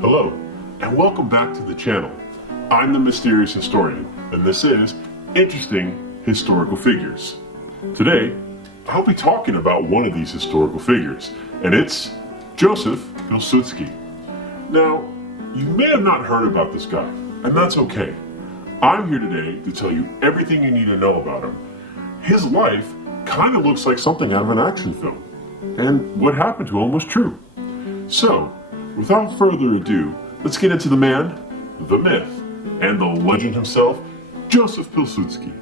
Hello, and welcome back to the channel. I'm the Mysterious Historian, and this is Interesting Historical Figures. Today, I'll be talking about one of these historical figures, and it's Józef Piłsudski. Now, you may have not heard about this guy, and that's okay. I'm here today to tell you everything you need to know about him. His life kind of looks like something out of an action film, and what happened to him was true. So, without further ado, let's get into the man, the myth, and the legend himself, Józef Piłsudski.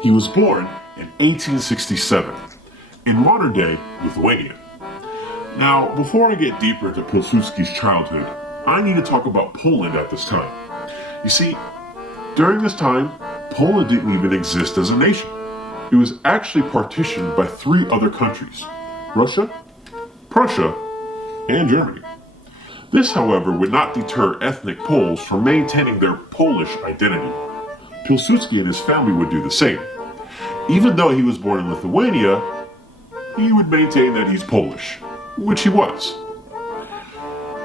He was born in 1867 in modern-day Lithuania. Now, before I get deeper into Piłsudski's childhood, I need to talk about Poland at this time. You see, during this time, Poland didn't even exist as a nation. It was actually partitioned by three other countries: Russia, Prussia, and Germany. This, however, would not deter ethnic Poles from maintaining their Polish identity. Piłsudski and his family would do the same. Even though he was born in Lithuania, he would maintain that he's Polish, which he was.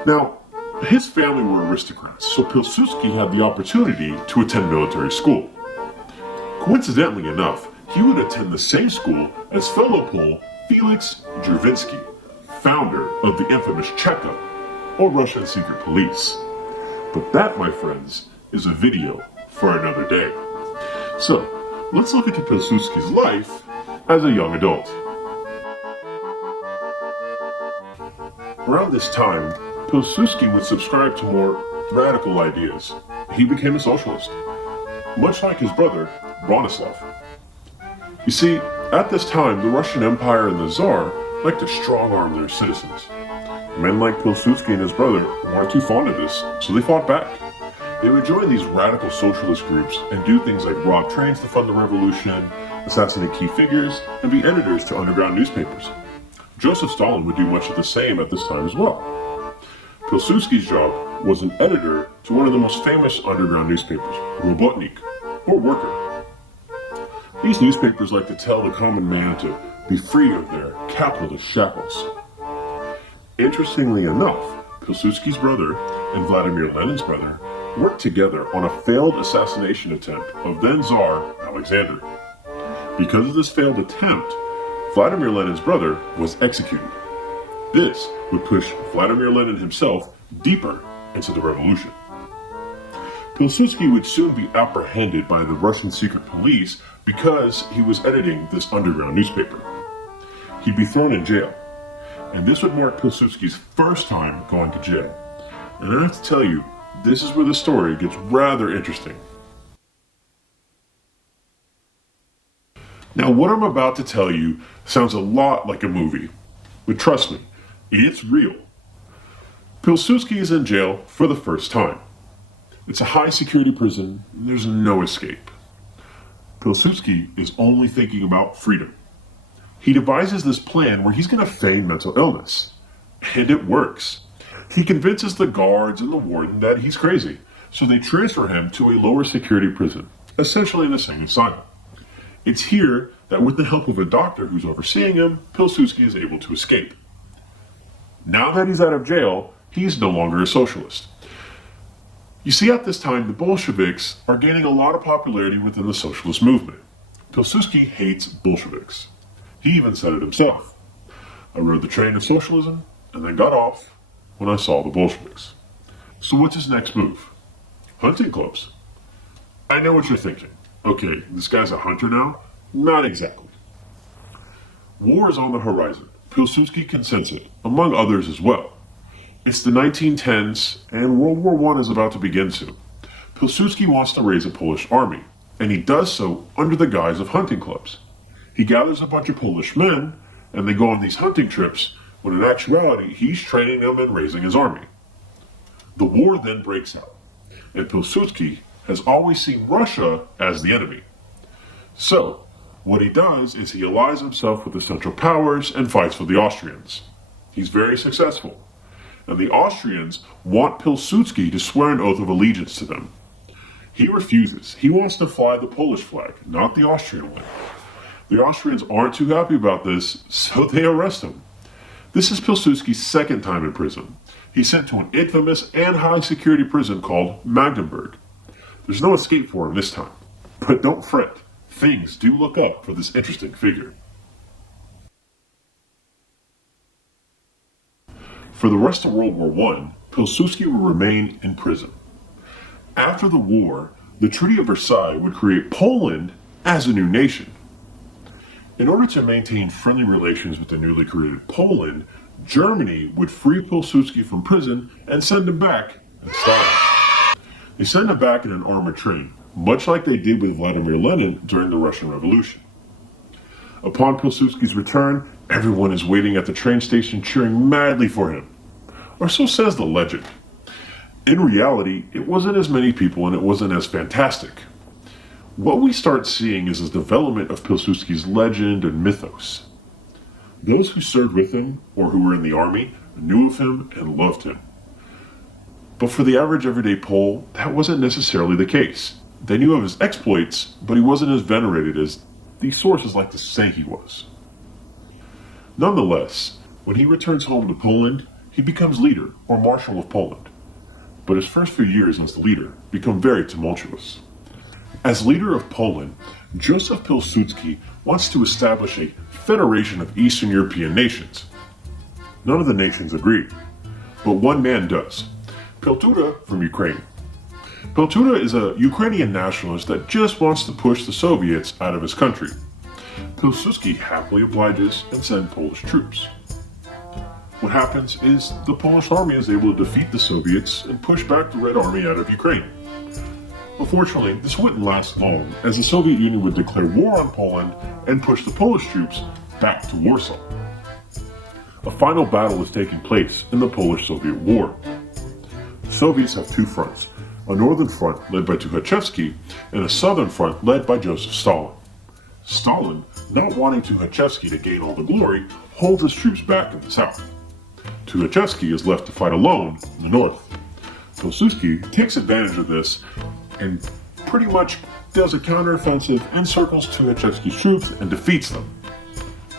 Now, his family were aristocrats, so Piłsudski had the opportunity to attend military school. Coincidentally enough, he would attend the same school as fellow Pole Felix Czerwiński, founder of the infamous Cheka, or Russian secret police. But that, my friends, is a video for another day. So, let's look into Piłsudski's life as a young adult. Around this time, Piłsudski would subscribe to more radical ideas. He became a socialist, much like his brother, Bronislaw. You see, at this time, the Russian Empire and the Tsar liked to strong-arm their citizens. Men like Piłsudski and his brother weren't too fond of this, so they fought back. They would join these radical socialist groups and do things like rob trains to fund the revolution, assassinate key figures, and be editors to underground newspapers. Joseph Stalin would do much of the same at this time as well. Piłsudski's job was an editor to one of the most famous underground newspapers, Robotnik, or Worker. These newspapers like to tell the common man to be free of their capitalist shackles. Interestingly enough, Piłsudski's brother and Vladimir Lenin's brother worked together on a failed assassination attempt of then Tsar Alexander. Because of this failed attempt, Vladimir Lenin's brother was executed. This would push Vladimir Lenin himself deeper into the revolution. Piłsudski would soon be apprehended by the Russian secret police because he was editing this underground newspaper. He'd be thrown in jail, and this would mark Piłsudski's first time going to jail. And I have to tell you, this is where the story gets rather interesting. Now, what I'm about to tell you sounds a lot like a movie, but trust me, it's real. Piłsudski is in jail for the first time. It's a high-security prison, and there's no escape. Piłsudski is only thinking about freedom. He devises this plan where he's going to feign mental illness, and it works. He convinces the guards and the warden that he's crazy, so they transfer him to a lower-security prison, essentially an insane asylum. It's here that with the help of a doctor who's overseeing him, Piłsudski is able to escape. Now that he's out of jail, he's no longer a socialist. You see, at this time, the Bolsheviks are gaining a lot of popularity within the socialist movement. Piłsudski hates Bolsheviks. He even said it himself. I rode the train of socialism and then got off when I saw the Bolsheviks. So what's his next move? Hunting clubs. I know what you're thinking. Okay, this guy's a hunter now? Not exactly. War is on the horizon. Piłsudski can sense it, among others as well. It's the 1910s, and World War I is about to begin soon. Piłsudski wants to raise a Polish army, and he does so under the guise of hunting clubs. He gathers a bunch of Polish men, and they go on these hunting trips, when in actuality, he's training them and raising his army. The war then breaks out, and Piłsudski has always seen Russia as the enemy. So, what he does is he allies himself with the Central Powers and fights for the Austrians. He's very successful. And the Austrians want Piłsudski to swear an oath of allegiance to them. He refuses. He wants to fly the Polish flag, not the Austrian one. The Austrians aren't too happy about this, so they arrest him. This is Piłsudski's second time in prison. He's sent to an infamous and high-security prison called Magdeburg. There's no escape for him this time. But don't fret, things do look up for this interesting figure. For the rest of World War I, Piłsudski would remain in prison. After the war, the Treaty of Versailles would create Poland as a new nation. In order to maintain friendly relations with the newly created Poland, Germany would free Piłsudski from prison and send him back in style. They send him back in an armored train, much like they did with Vladimir Lenin during the Russian Revolution. Upon Piłsudski's return, everyone is waiting at the train station cheering madly for him. Or so says the legend. In reality, it wasn't as many people and it wasn't as fantastic. What we start seeing is the development of Piłsudski's legend and mythos. Those who served with him or who were in the army knew of him and loved him. But for the average everyday Pole, that wasn't necessarily the case. They knew of his exploits, but he wasn't as venerated as these sources like to say he was. Nonetheless, when he returns home to Poland, he becomes leader or Marshal of Poland. But his first few years as the leader become very tumultuous. As leader of Poland, Józef Piłsudski wants to establish a federation of Eastern European nations. None of the nations agree, but one man does. Pecoraro from Ukraine. Pecoraro is a Ukrainian nationalist that just wants to push the Soviets out of his country. Piłsudski happily obliges and sends Polish troops. What happens is the Polish army is able to defeat the Soviets and push back the Red Army out of Ukraine. Unfortunately, this wouldn't last long, as the Soviet Union would declare war on Poland and push the Polish troops back to Warsaw. A final battle is taking place in the Polish-Soviet War. The Soviets have two fronts, a northern front led by Tukhachevsky and a southern front led by Joseph Stalin. Stalin, not wanting Tukhachevsky to gain all the glory, holds his troops back in the south. Tukhachevsky is left to fight alone in the north. Piłsudski takes advantage of this and pretty much does a counteroffensive, encircles Tukhachevsky's troops and defeats them.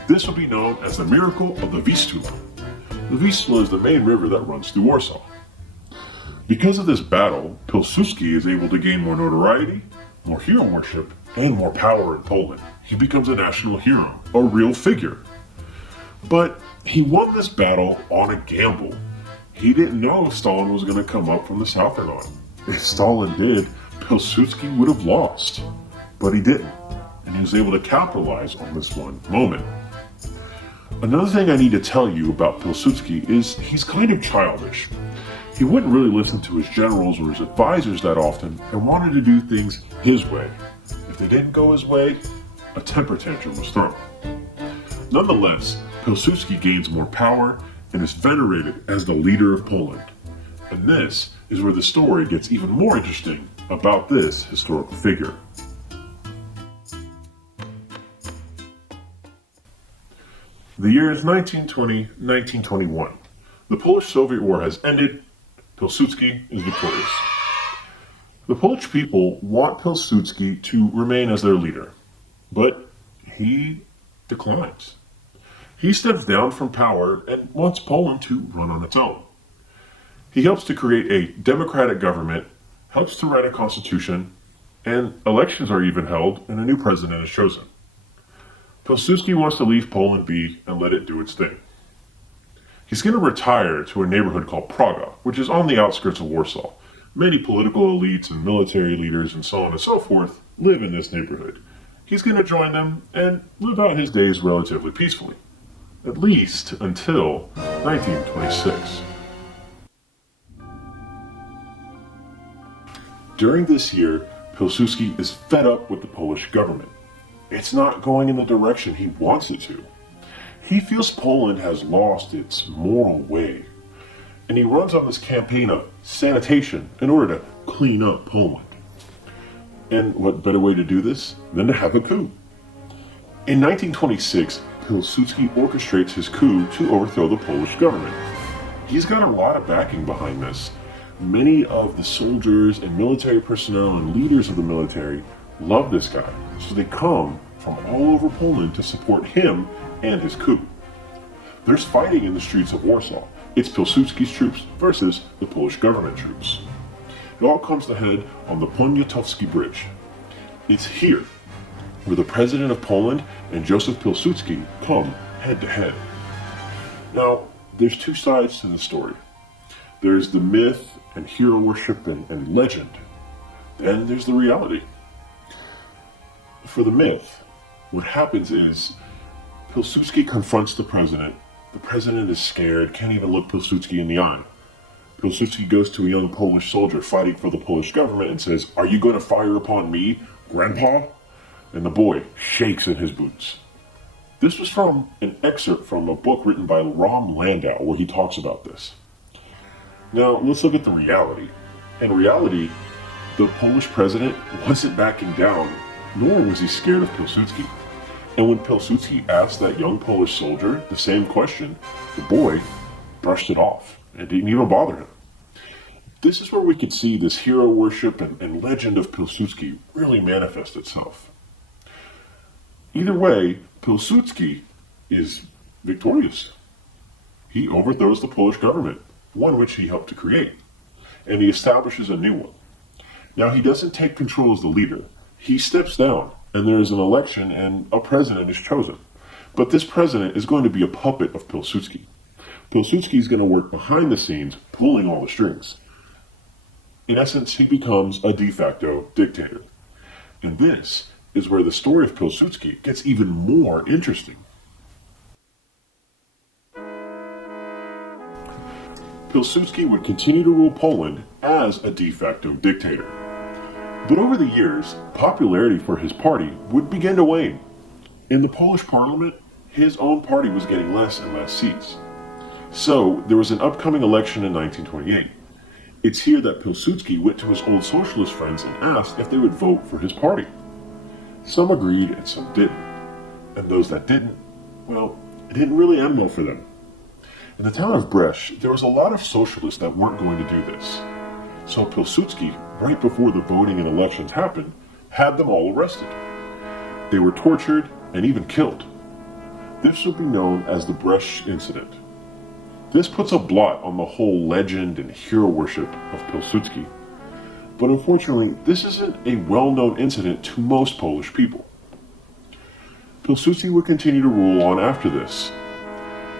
This will be known as the miracle of the Vistula. The Vistula is the main river that runs through Warsaw. Because of this battle, Piłsudski is able to gain more notoriety, more hero worship, and more power in Poland. He becomes a national hero, a real figure. But he won this battle on a gamble. He didn't know if Stalin was going to come up from the south or not. If Stalin did, Piłsudski would have lost. But he didn't, and he was able to capitalize on this one moment. Another thing I need to tell you about Piłsudski is he's kind of childish. He wouldn't really listen to his generals or his advisors that often and wanted to do things his way. If they didn't go his way, a temper tantrum was thrown. Nonetheless, Piłsudski gains more power and is venerated as the leader of Poland. And this is where the story gets even more interesting about this historical figure. The year is 1920-1921. The Polish-Soviet War has ended. Piłsudski is victorious. The Polish people want Piłsudski to remain as their leader, but he declines. He steps down from power and wants Poland to run on its own. He helps to create a democratic government, helps to write a constitution, and elections are even held and a new president is chosen. Piłsudski wants to leave Poland be and let it do its thing. He's going to retire to a neighborhood called Praga, which is on the outskirts of Warsaw. Many political elites and military leaders and so on and so forth live in this neighborhood. He's going to join them and live out his days relatively peacefully, at least until 1926. During this year, Piłsudski is fed up with the Polish government. It's not going in the direction he wants it to. He feels Poland has lost its moral way, and he runs on this campaign of sanitation in order to clean up Poland. And what better way to do this than to have a coup? In 1926, Piłsudski orchestrates his coup to overthrow the Polish government. He's got a lot of backing behind this. Many of the soldiers and military personnel and leaders of the military love this guy, so they come from all over Poland to support him and his coup. There's fighting in the streets of Warsaw. It's Piłsudski's troops versus the Polish government troops. It all comes to head on the Poniatowski Bridge. It's here where the president of Poland and Józef Piłsudski come head to head. Now, there's two sides to the story. There's the myth and hero worship and legend. Then there's the reality. For the myth, what happens is Piłsudski confronts the president. The president is scared, can't even look Piłsudski in the eye. Piłsudski goes to a young Polish soldier fighting for the Polish government and says, "Are you going to fire upon me, Grandpa?" And the boy shakes in his boots. This was from an excerpt from a book written by Rom Landau where he talks about this. Now, let's look at the reality. In reality, the Polish president wasn't backing down, nor was he scared of Piłsudski. And when Piłsudski asked that young Polish soldier the same question, the boy brushed it off and didn't even bother him. This is where we could see this hero worship and legend of Piłsudski really manifest itself. Either way, Piłsudski is victorious. He overthrows the Polish government, one which he helped to create, and he establishes a new one. Now, he doesn't take control as the leader. He steps down, and there is an election, and a president is chosen. But this president is going to be a puppet of Piłsudski. Piłsudski is going to work behind the scenes, pulling all the strings. In essence, he becomes a de facto dictator. And this is where the story of Piłsudski gets even more interesting. Piłsudski would continue to rule Poland as a de facto dictator. But over the years, popularity for his party would begin to wane. In the Polish parliament, his own party was getting less and less seats. So there was an upcoming election in 1928. It's here that Piłsudski went to his old socialist friends and asked if they would vote for his party. Some agreed and some didn't. And those that didn't, well, it didn't really end well for them. In the town of Bourree, there was a lot of socialists that weren't going to do this. So Piłsudski, right before the voting and elections happened, had them all arrested. They were tortured and even killed. This would be known as the Bourree incident. This puts a blot on the whole legend and hero worship of Piłsudski. But unfortunately, this isn't a well-known incident to most Polish people. Piłsudski would continue to rule on after this.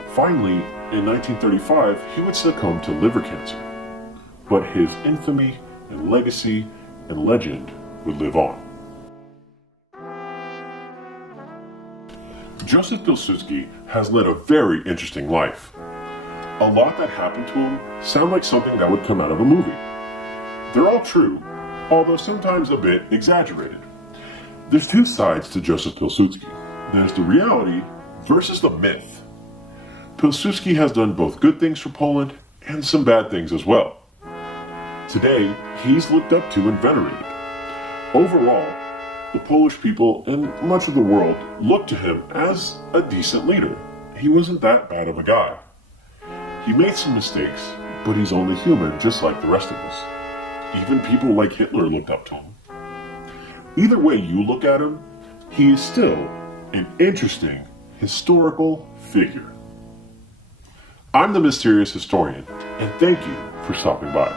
Finally, in 1935, he would succumb to liver cancer. But his infamy and legacy and legend would live on. Józef Piłsudski has led a very interesting life. A lot that happened to him sound like something that would come out of a movie. They're all true, although sometimes a bit exaggerated. There's two sides to Józef Piłsudski. There's the reality versus the myth. Piłsudski has done both good things for Poland and some bad things as well. Today, he's looked up to and venerated. Overall, the Polish people and much of the world look to him as a decent leader. He wasn't that bad of a guy. He made some mistakes, but he's only human just like the rest of us. Even people like Hitler looked up to him. Either way you look at him, he is still an interesting historical figure. I'm the Mysterious Historian, and thank you for stopping by.